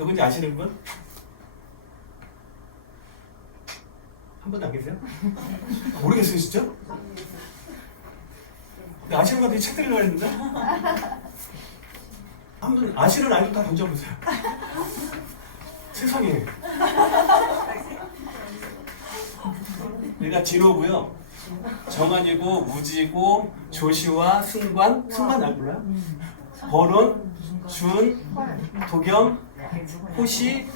누군지 아시는 분? 한 분도 안 계세요? 모르겠어요, 진짜? 근데 아시는 분들이 책 들으려고 했는데? 한 분 아시는 아이돌 다 던져보세요. 세상에. 얘가 진호고요. 정한이고, 우지고, 조시와, 승관 알 몰라요? 버론, 준, 도겸, 호시,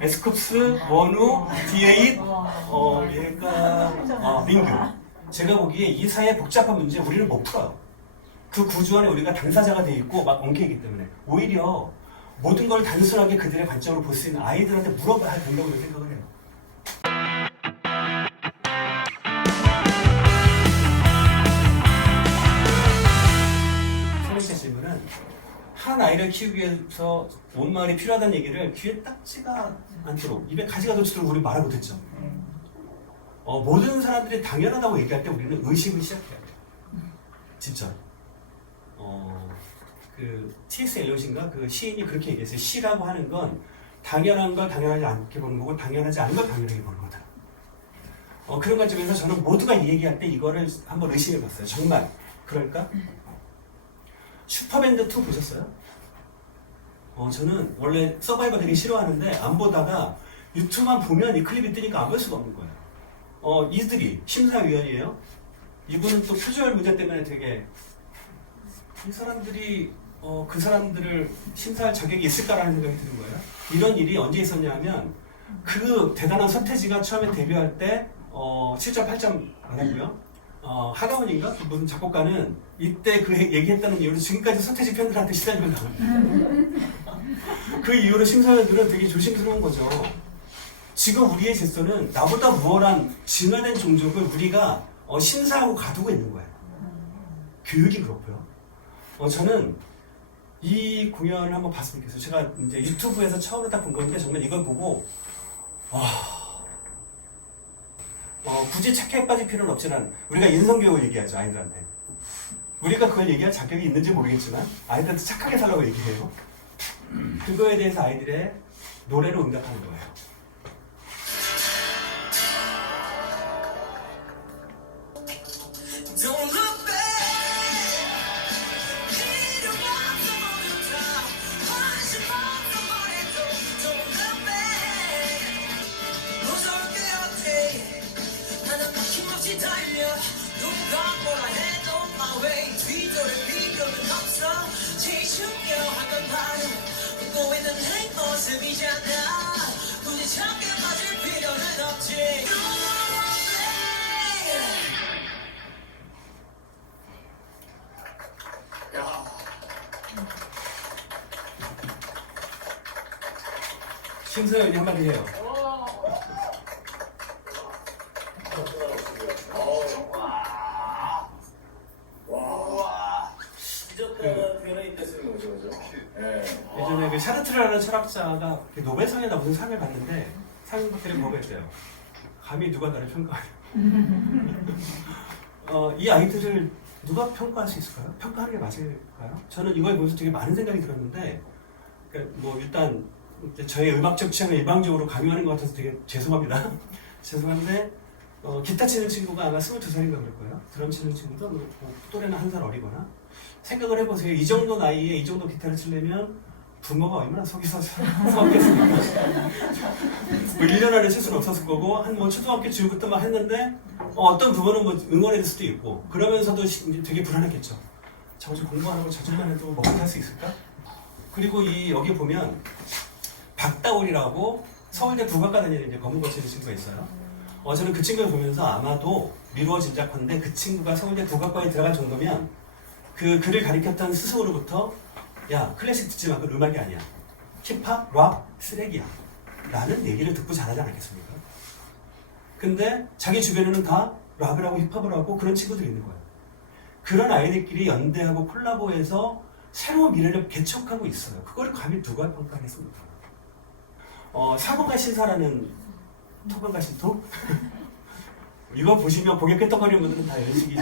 에스쿱스, 원우, 디에잇, 얘가 민규. 제가 보기에 이 사이의 복잡한 문제 우리는 못 풀어요. 그 구조 안에 우리가 당사자가 돼 있고 막 엉켜있기 때문에 오히려 모든 걸 단순하게 그들의 관점으로 볼 수 있는 아이들한테 물어봐야 된다고 생각을 해요. 세 번째 질문은 한 아이를 키우기 위해서 온 마을이 필요하다는 얘기를 귀에 딱지가 않도록 입에 가지가 돋치도록 우리 말을 못했죠. 모든 사람들이 당연하다고 얘기할 때 우리는 의식을 시작해야 돼요. 진짜. 그 T.S. 엘리엇인가 그 시인이 그렇게 얘기했어요. 시라고 하는 건 당연한 걸 당연하지 않게 보는 거고 당연하지 않은 걸 당연하게 보는 거다. 그런 관점에서 저는 모두가 이 얘기할 때 이거를 한번 의심해봤어요. 정말 그럴까? 슈퍼밴드 2 보셨어요? 저는 원래 서바이버 되게 싫어하는데 안 보다가 유튜브만 보면 이 클립이 뜨니까 안 볼 수가 없는 거예요. 이들이 심사위원이에요. 이분은 또 표절 문제 때문에 되게 이 사람들이 그 사람들을 심사할 자격이 있을까라는 생각이 드는 거예요. 이런 일이 언제 있었냐 하면 그 대단한 서태지가 처음에 데뷔할 때 7점, 8점 받았고요. 하가원인가? 무슨 작곡가는 이때 그 얘기했다는 이유로 지금까지 서태지 팬들한테 시달림을 당합니다. 그 이후로 심사위원들은 되게 조심스러운 거죠. 지금 우리의 질서는 나보다 우월한 진화된 종족을 우리가 심사하고 가두고 있는 거예요. 교육이 그렇고요. 저는 이 공연을 한번 봤으면 좋겠어요. 제가 이제 유튜브에서 처음으로 딱 본 건데 정말 이걸 보고 굳이 착해에 빠질 필요는 없지만 우리가 인성교육을 얘기하죠. 아이들한테. 우리가 그걸 얘기할 자격이 있는지 모르겠지만 아이들한테 착하게 살라고 얘기해요. 그거에 대해서 아이들의 노래로 응답하는 거예요. 심서연이 한마디 해요. 예전에 그 샤르트르라는 철학자가 노벨상에다 무슨 상을 받는데 상 받기를 뭐겠어요? 감히 누가 나를 평가해요? 이 아이들을 누가 평가할 수 있을까요? 평가하는 게 맞을까요? 저는 이걸 보면서 되게 많은 생각이 들었는데, 그러니까 뭐 일단 저의 음악적 취향을 일방적으로 강요하는 것 같아서 되게 죄송합니다. 죄송한데 기타 치는 친구가 아마 22살인가 그럴 거예요. 드럼 치는 친구도 뭐 또래는 한 살 어리거나. 생각을 해보세요. 이 정도 나이에 이 정도 기타를 치려면 부모가 얼마나 속이 썩겠습니까? 뭐 1년 안에 칠 수는 없었을 거고 한 뭐 초등학교 중학교 때만 했는데 어떤 부모는 뭐 응원해 줄 수도 있고 그러면서도 되게 불안했겠죠. 저거 공부하는 거 저쪽만 해도 먹고 살 수 있을까? 그리고 여기 보면 박다올이라고 서울대 국악과 다니는 이제 검은 거치는 친구가 있어요. 저는 그 친구를 보면서 아마도 미루어 짐작컨대 그 친구가 서울대 국악과에 들어갈 정도면 그 그를 가리켰던 스승으로부터 야 클래식 듣지 마, 그건 음악이 아니야. 힙합, 락, 쓰레기야 라는 얘기를 듣고 자라지 않았겠습니까? 근데 자기 주변에는 다 락을 하고 힙합을 하고 그런 친구들이 있는 거예요. 그런 아이들끼리 연대하고 콜라보해서 새로운 미래를 개척하고 있어요. 그걸 감히 누가 평가하겠습니까? 사고가 신사라는 토건가 신토? 이거 보시면 고개 끄덕거리는 분들은 다 연식이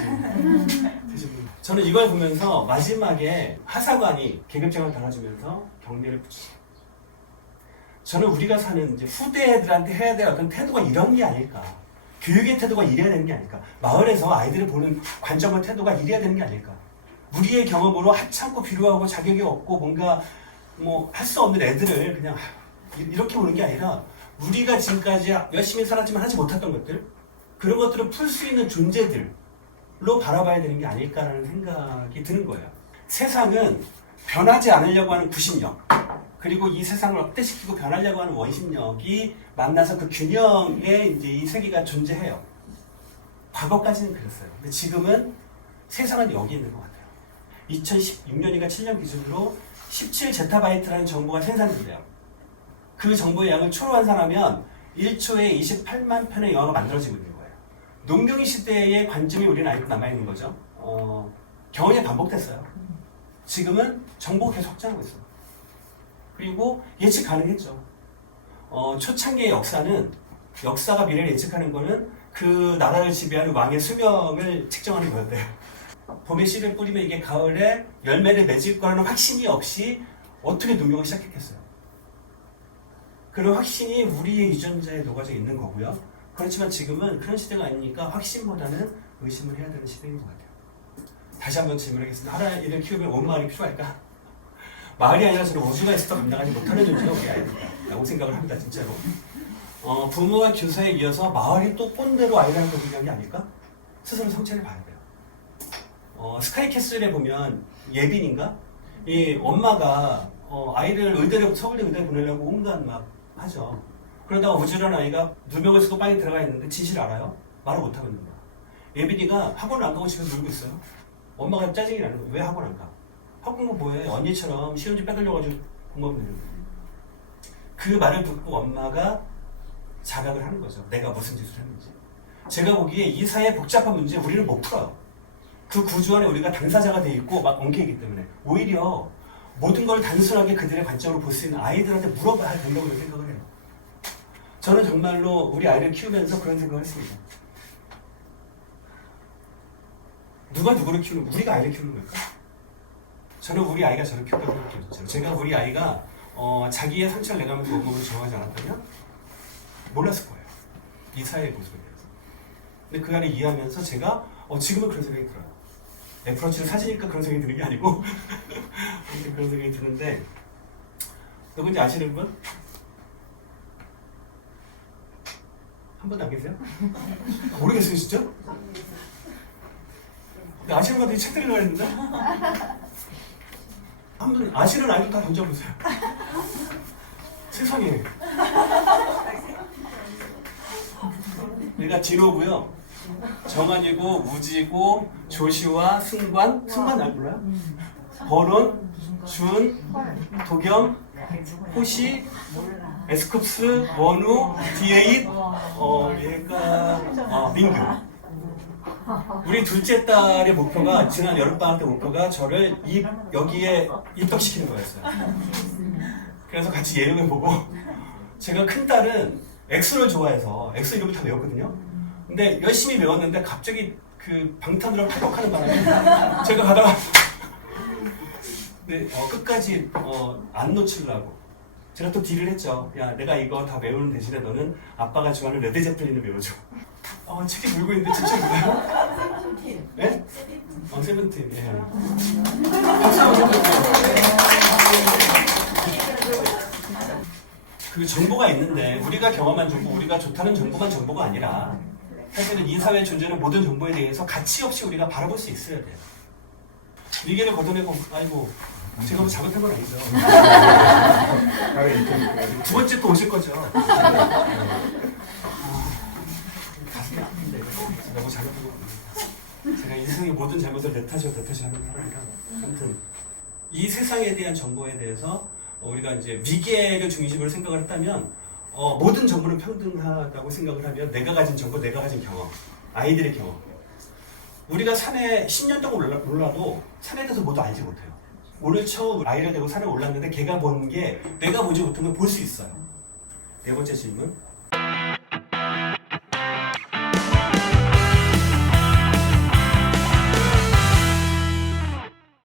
되시고 저는 이걸 보면서 마지막에 하사관이 계급장을 달아주면서 경례를 붙이죠. 저는 우리가 사는 이제 후대 애들한테 해야 될 어떤 태도가 이런 게 아닐까. 교육의 태도가 이래야 되는 게 아닐까. 마을에서 아이들을 보는 관점과 태도가 이래야 되는 게 아닐까. 우리의 경험으로 하찮고 비루하고 자격이 없고 뭔가 뭐 할 수 없는 애들을 그냥 이렇게 보는 게 아니라 우리가 지금까지 열심히 살았지만 하지 못했던 것들, 그런 것들을 풀 수 있는 존재들로 바라봐야 되는 게 아닐까라는 생각이 드는 거예요. 세상은 변하지 않으려고 하는 구심력, 그리고 이 세상을 억대시키고 변하려고 하는 원심력이 만나서 그 균형에 이제 이 세계가 존재해요. 과거까지는 그랬어요. 근데 지금은 세상은 여기 있는 것 같아요. 2016년인가 7년 기준으로 17제타바이트라는 정보가 생산된대요. 그 정보의 양을 초월환산하면 1초에 28만 편의 영화가 만들어지고 있는 거예요. 농경의 시대의 관점이 우리는 아직도 남아있는 거죠. 경험이 반복됐어요. 지금은 정보가 계속 확장하고 있어요. 그리고 예측 가능했죠. 초창기의 역사가 미래를 예측하는 거는 그 나라를 지배하는 왕의 수명을 측정하는 거였대요. 봄에 씨를 뿌리면 이게 가을에 열매를 맺을 거라는 확신이 없이 어떻게 농경을 시작했겠어요. 그런 확신이 우리의 유전자에 녹아져 있는 거고요. 그렇지만 지금은 그런 시대가 아니니까 확신보다는 의심을 해야 되는 시대인 것 같아요. 다시 한번 질문하겠습니다. 하나를 키우면 온 마을이 필요할까? 마을이 아니라 저는 우주가 있어도 감당하지 못하는 존재가 우리 아이들이라고 생각을 합니다. 진짜로. 부모와 교사에 이어서 마을이 또 꼰대로 아이를 돌리는 게 아닐까? 스스로 성찰을 봐야 돼요. 스카이캐슬에 보면 예빈인가? 이 엄마가 아이를 서울대 의대에 보내려고 온갖 막 하죠. 그러다가 우주라는 아이가 누명을 쓰고 빨리 들어가 있는데 진실을 알아요? 말을 못하고 있는 거야. 예빈이가 학원을 안 가고 집에서 놀고 있어요. 엄마가 짜증이 나는 거예요. 왜 학원 안 가? 학원은 뭐해? 언니처럼 시험지 빼돌려가지고 공부하면 되는 거예요. 그 말을 듣고 엄마가 자각을 하는 거죠. 내가 무슨 짓을 했는지. 제가 보기에 이 사회의 복잡한 문제 우리는 못 풀어요. 그 구조 안에 우리가 당사자가 돼 있고 막 엉켜있기 때문에 오히려 모든 걸 단순하게 그들의 관점으로 볼 수 있는 아이들한테 물어봐야 된다고 생각을 해요. 저는 정말로 우리 아이를 키우면서 그런 생각을 했습니다. 누가 누구를 키우는, 우리가 아이를 키우는 걸까? 저는 우리 아이가 저를 키웠다고 생각해요. 제가 우리 아이가 자기의 상처를 내가면서 원곡을 정하지 않았다면 몰랐을 거예요. 이 사회의 모습에 대해서. 근데 그 안을 이해하면서 제가 지금은 그런 생각이 들어요. 애플워치를 사지니까 그런 생각이 드는 게 아니고 그런 생각이 드는데, 누군지 아시는 분? 한 분도 안 계세요? 모르겠어요 진짜? 근데 아시는 분들이 책 들으려고 했는데 한 분 아시는 아이들 다 던져보세요. 세상에. 얘가 진호고요, 정한이고, 우지고, 조시와, 승관 날 몰라요? 버론, 준, 도겸, 호시, 에스쿱스, 원우, 디에잇, 얘가 민규. 우리 둘째 딸의 목표가, 지난 여름방학 때 목표가 저를 여기에 입덕시키는 거였어요. 그래서 같이 예능을 보고, 제가 큰 딸은 엑소를 좋아해서 엑소 이름을 다 외웠거든요. 근데 열심히 외웠는데 갑자기 그 방탄으로 파격하는 바람에 제가 가다가 근데 끝까지 안 놓치려고 제가 또 딜을 했죠. 야, 내가 이거 다 외우는 대신에 너는 아빠가 좋아하는 레드제플린을 외워줘. 책이 물고 있는데 진짜 몰라요? 세븐틴. 네? 세븐틴. 예. 박수 한번 그 정보가 있는데 우리가 경험한 정보, 우리가 좋다는 정보만 정보가 아니라 사실은 이 사회에 존재하는 모든 정보에 대해서 가치 없이 우리가 바라볼 수 있어야 돼요. 위기를 걷어내고, 아이고, 제가 뭐 잘못한 건 아니죠. 두 번째 또 오실 거죠. 가슴이 아픈데, 제가 뭐 잘못한 건 아니에요. 제가 이 세상의 모든 잘못을 내 탓이고 내 탓이 하는 사람이라. 아무튼, 이 세상에 대한 정보에 대해서 우리가 이제 위계를 중심으로 생각을 했다면, 모든 정보는 평등하다고 생각을 하면 내가 가진 정보, 내가 가진 경험, 아이들의 경험. 우리가 산에 10년 동안 올라도 산에 대해서 모두 알지 못해요. 오늘 처음 아이를 데리고 산에 올랐는데 걔가 본 게 내가 보지 못하면 볼 수 있어요. 네 번째 질문.